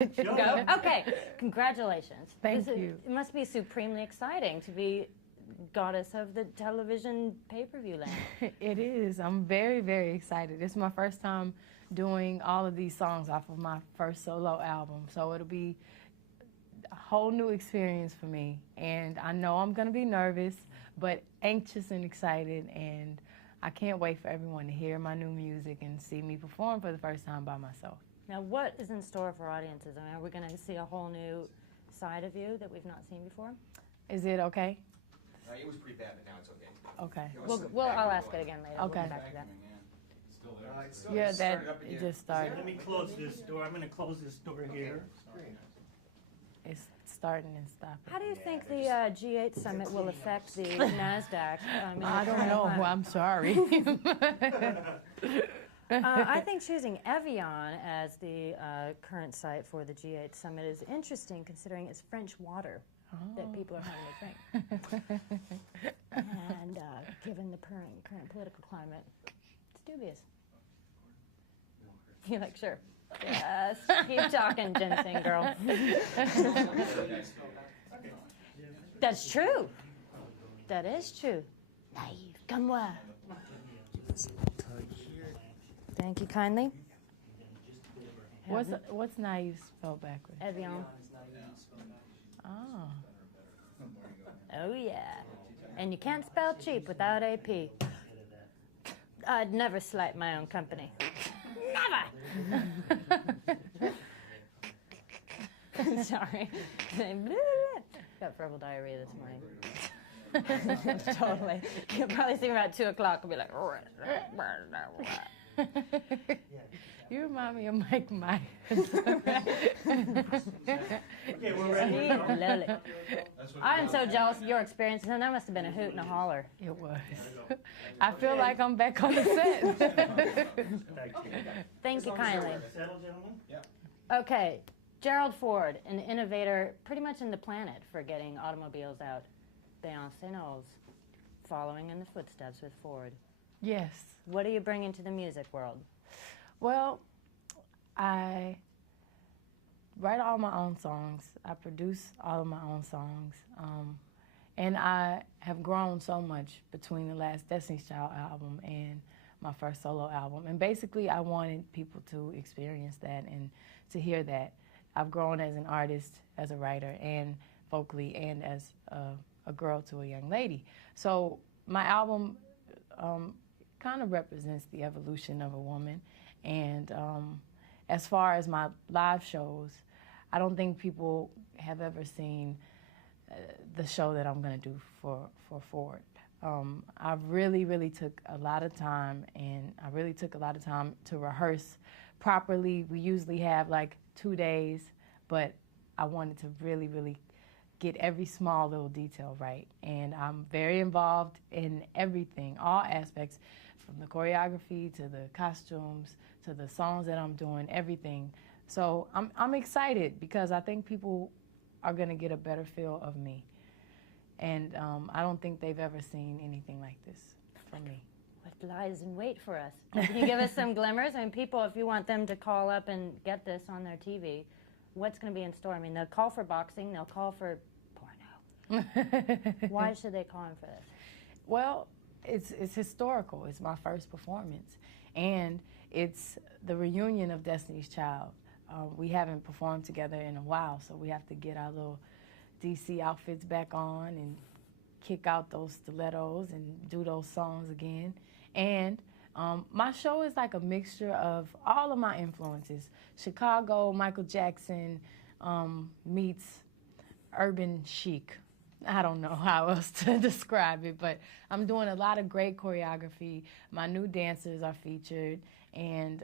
Go. Okay, congratulations. Thank you. It must be supremely exciting to be goddess of the television pay-per-view land. It is. I'm very, very excited. It's my first time doing all of these songs off of my first solo album, so it'll be a whole new experience for me. And I know I'm going to be nervous, but anxious and excited, and I can't wait for everyone to hear my new music and see me perform for the first time by myself. Now, what is in store for audiences? I mean, are we going to see a whole new side of you that we've not seen before? Is it okay? It was pretty bad, but now it's okay. Okay. I'll ask it again later. Okay. We'll come back to that. Still there. Yeah, it just started. Let me close this door. I'm going to close this door here. It's starting and stopping. How do you think the G8 summit will affect the NASDAQ? I don't know. I'm sorry. I think choosing Evian as the current site for the G8 summit is interesting, considering it's French water that people are having to drink. And given the current political climate, it's dubious. You're like, sure. Yes, keep talking, ginseng girl. That's true. That is true. Naive, comme moi. Thank you kindly. What's naive spelled backwards? Evian. Oh. Oh yeah. And you can't spell cheap without AP. I'd never slight my own company. Never! Sorry. Got verbal diarrhea this morning. Totally. You'll probably see me about 2 o'clock and be like... You remind me of Mike Myers. Okay, we're ready. I'm so jealous of your experience. And that must have been a hoot and a holler. It was. I feel like I'm back on the set. Thank you. Thank you kindly. Settle, gentlemen? Yeah. Okay, Gerald Ford, an innovator pretty much in the planet for getting automobiles out. Beyoncé knows, following in the footsteps with Ford. Yes. What are you bringing to the music world? Well, I write all my own songs. I produce all of my own songs. And I have grown so much between the last Destiny's Child album and my first solo album. And basically, I wanted people to experience that and to hear that. I've grown as an artist, as a writer, and vocally, and as a girl to a young lady. So my album kind of represents the evolution of a woman. And as far as my live shows, I don't think people have ever seen the show that I'm going to do for Ford. I really took a lot of time, and I really took a lot of time to rehearse properly. We usually have like 2 days, but I wanted to really get every small little detail right. And I'm very involved in everything, all aspects, from the choreography to the costumes to the songs that I'm doing, everything. So I'm excited because I think people are going to get a better feel of me. And I don't think they've ever seen anything like this from me. What lies in wait for us? Can you give us some glimmers? I mean, people, if you want them to call up and get this on their TV, what's going to be in store? I mean, they'll call for boxing, they'll call for porno. Why should they call in for this? Well, it's historical. It's my first performance. And it's the reunion of Destiny's Child. We haven't performed together in a while, so we have to get our little DC outfits back on and kick out those stilettos and do those songs again. And my show is like a mixture of all of my influences. Chicago, Michael Jackson meets urban chic. I don't know how else to describe it, but I'm doing a lot of great choreography. My new dancers are featured, and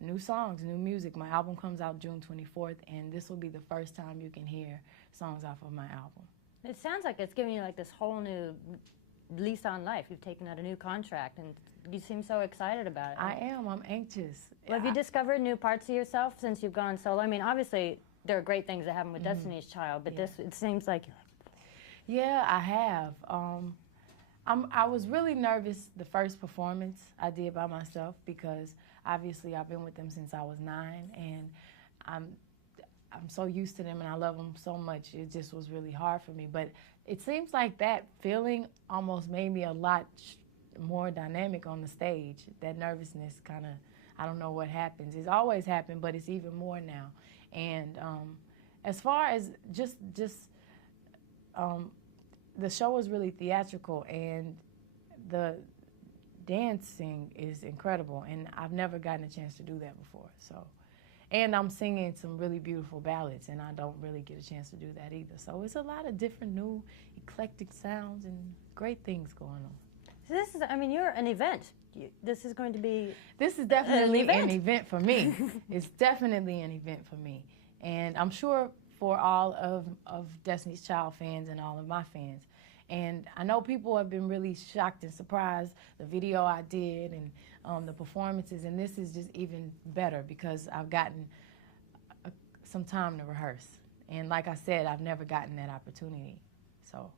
new songs, new music. My album comes out June 24th, and this will be the first time you can hear songs off of my album. It sounds like it's giving you like this whole new lease on life. You've taken out a new contract, and you seem so excited about it. I am. I'm anxious. Well, have you discovered new parts of yourself since you've gone solo? I mean, obviously, there are great things that happen with Destiny's Child, but this, it seems like you're like... Yeah, I have. I was really nervous the first performance I did by myself because obviously I've been with them since I was 9, and I'm so used to them and I love them so much. It just was really hard for me. But it seems like that feeling almost made me a lot more dynamic on the stage. That nervousness kind of, I don't know what happens. It's always happened, but it's even more now. And as far as just the show was really theatrical, and the dancing is incredible, and I've never gotten a chance to do that before. So, and I'm singing some really beautiful ballads, and I don't really get a chance to do that either. So it's a lot of different new eclectic sounds and great things going on. So this is, I mean, you're an event. This is going to be This is definitely an event for me. It's definitely an event for me. And I'm sure for all of Destiny's Child fans and all of my fans. And I know people have been really shocked and surprised, the video I did and the performances, and this is just even better because I've gotten some time to rehearse. And like I said, I've never gotten that opportunity, so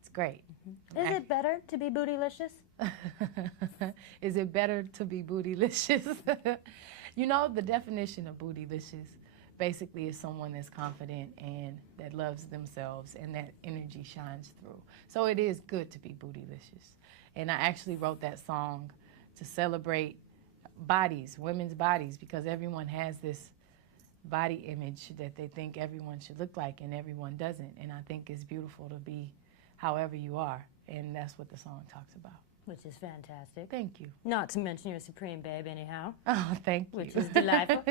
it's great. Is it better to be bootylicious? Is it better to be bootylicious? You know, the definition of bootylicious basically is someone that's confident and that loves themselves and that energy shines through. So it is good to be bootylicious. And I actually wrote that song to celebrate bodies, women's bodies, because everyone has this body image that they think everyone should look like and everyone doesn't. And I think it's beautiful to be however you are. And that's what the song talks about. Which is fantastic. Thank you. Not to mention you're a supreme babe anyhow. Oh, thank you. Which is delightful.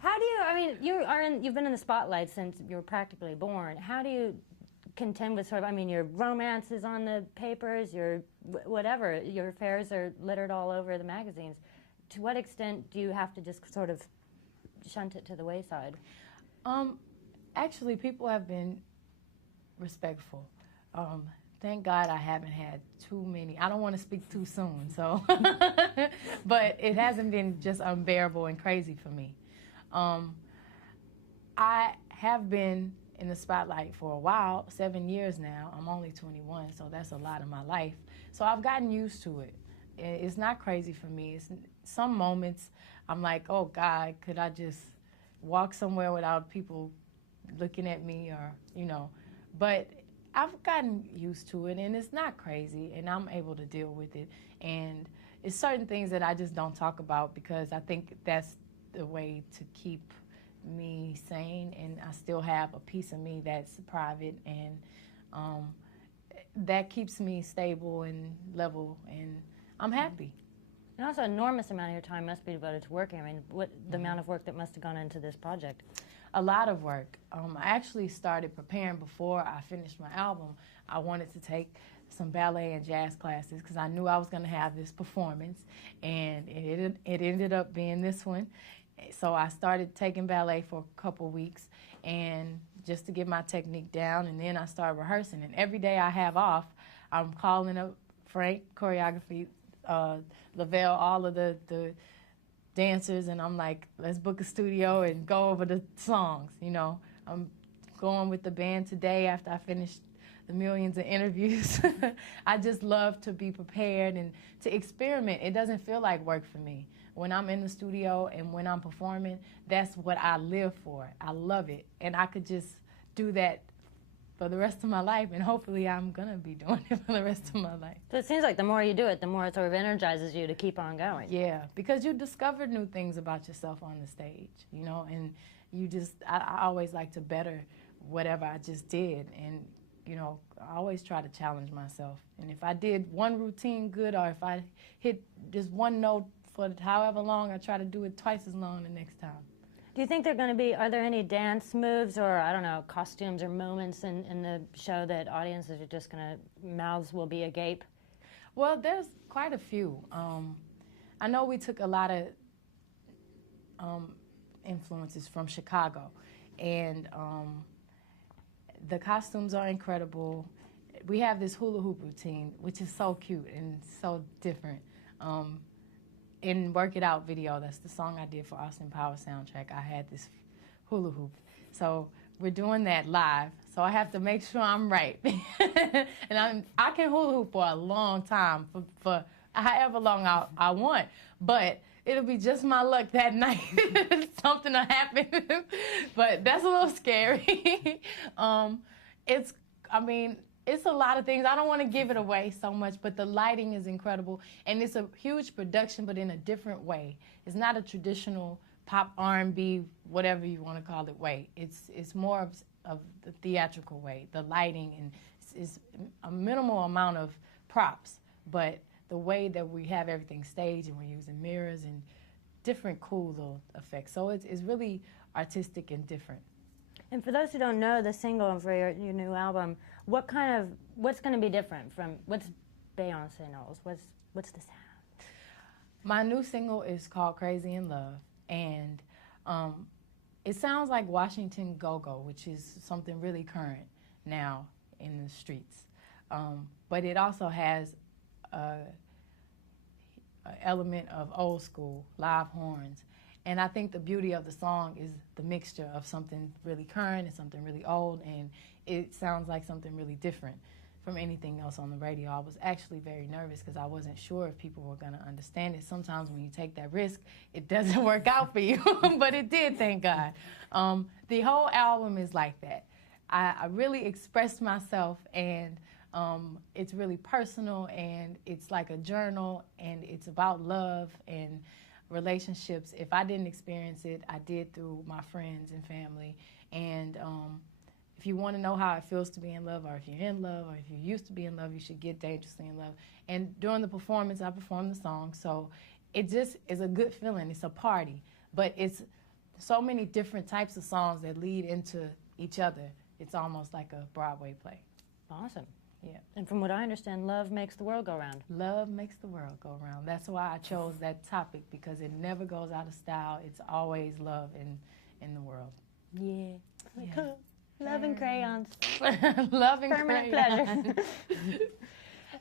How do you, I mean, you've been in the spotlight since you were practically born. How do you contend with sort of, I mean, your romance is on the papers, your whatever, your affairs are littered all over the magazines. To what extent do you have to just sort of shunt it to the wayside? Actually, people have been respectful. Thank God I haven't had too many. I don't want to speak too soon, so. But it hasn't been just unbearable and crazy for me. I have been in the spotlight for a while, 7 years now. I'm only 21, so that's a lot of my life. So I've gotten used to it. It's not crazy for me. Some moments I'm like, oh God, could I just walk somewhere without people looking at me or, you know. But I've gotten used to it, and it's not crazy, and I'm able to deal with it. And it's certain things that I just don't talk about because I think that's the way to keep me sane, and I still have a piece of me that's private, and that keeps me stable and level, and I'm happy. And also, an enormous amount of your time must be devoted to working. I mean, what the amount of work that must have gone into this project? A lot of work. I actually started preparing before I finished my album. I wanted to take some ballet and jazz classes because I knew I was going to have this performance, and it ended up being this one. So I started taking ballet for a couple weeks, and just to get my technique down, and then I started rehearsing. And every day I have off, I'm calling up Frank, choreography, Lavelle, all of the dancers, and I'm like, let's book a studio and go over the songs, you know. I'm going with the band today after I finished the millions of interviews. I just love to be prepared and to experiment. It doesn't feel like work for me. When I'm in the studio and when I'm performing, that's what I live for. I love it. And I could just do that for the rest of my life, and hopefully I'm going to be doing it for the rest of my life. So it seems like the more you do it, the more it sort of energizes you to keep on going. Yeah, because you discover new things about yourself on the stage, you know, and you just, I always like to better whatever I just did, and, you know, I always try to challenge myself. And if I did one routine good, or if I hit just one note for however long, I try to do it twice as long the next time. Do you think are there any dance moves or, I don't know, costumes or moments in the show that audiences are just going to, mouths will be agape? Well, there's quite a few. I know we took a lot of influences from Chicago, and the costumes are incredible. We have this hula hoop routine, which is so cute and so different. In Work It Out video, that's the song I did for Austin Power soundtrack, I had this hula hoop. So we're doing that live, so I have to make sure I'm right. And I can hula hoop for a long time, for however long I want. But it'll be just my luck that night. Something will happen. But that's a little scary. It's a lot of things. I don't want to give it away so much, but the lighting is incredible. And it's a huge production, but in a different way. It's not a traditional pop R&B, whatever you want to call it, way. It's more of the theatrical way. The lighting and is a minimal amount of props, but the way that we have everything staged and we're using mirrors and different cool little effects. So it's really artistic and different. And for those who don't know the single for your new album, what's going to be different from what's Beyoncé knows? What's the sound? My new single is called Crazy in Love, and it sounds like Washington Go-Go, which is something really current now in the streets. But it also has an element of old school, live horns. And I think the beauty of the song is the mixture of something really current and something really old, and it sounds like something really different from anything else on the radio. I was actually very nervous because I wasn't sure if people were going to understand it. Sometimes when you take that risk, it doesn't work out for you, but it did, thank God. The whole album is like that. I really expressed myself, and it's really personal, and it's like a journal, and it's about love and relationships. If I didn't experience it, I did through my friends and family. And if you want to know how it feels to be in love, or if you're in love, or if you used to be in love, you should get dangerously in love. And during the performance, I performed the song, so it just is a good feeling. It's a party, but it's so many different types of songs that lead into each other. It's almost like a Broadway play. Awesome. Yeah. And from what I understand, love makes the world go round. Love makes the world go round. That's why I chose that topic, because it never goes out of style. It's always love in the world. Yeah. Cool. Love and crayons. Love and Permanent crayons. pleasure.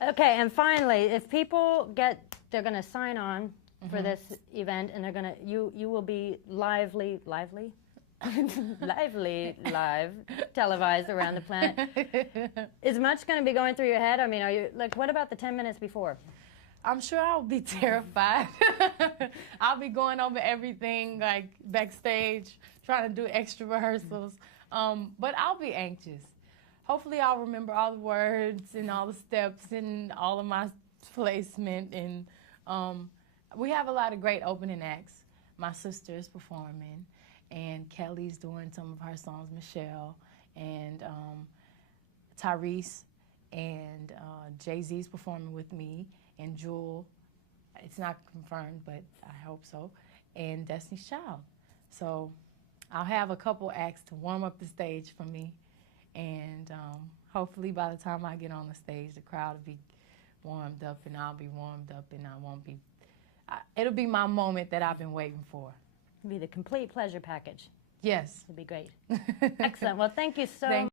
Okay, and finally, if people they're going to sign on for this event, and they're going to, you will be live, televised around the planet. Is much going to be going through your head? I mean, are you, like, what about the 10 minutes before? I'm sure I'll be terrified. I'll be going over everything, like, backstage, trying to do extra rehearsals. But I'll be anxious. Hopefully I'll remember all the words and all the steps and all of my placement. And we have a lot of great opening acts. My sister is performing, and Kelly's doing some of her songs, Michelle, and Tyrese, and Jay-Z's performing with me, and Jewel. It's not confirmed, but I hope so, and Destiny's Child. So I'll have a couple acts to warm up the stage for me, and hopefully by the time I get on the stage, the crowd will be warmed up, and I'll be warmed up, and I won't be. It'll be my moment that I've been waiting for. It'll be the complete pleasure package. Yes. It'll be great. Excellent. Well, thank you so much.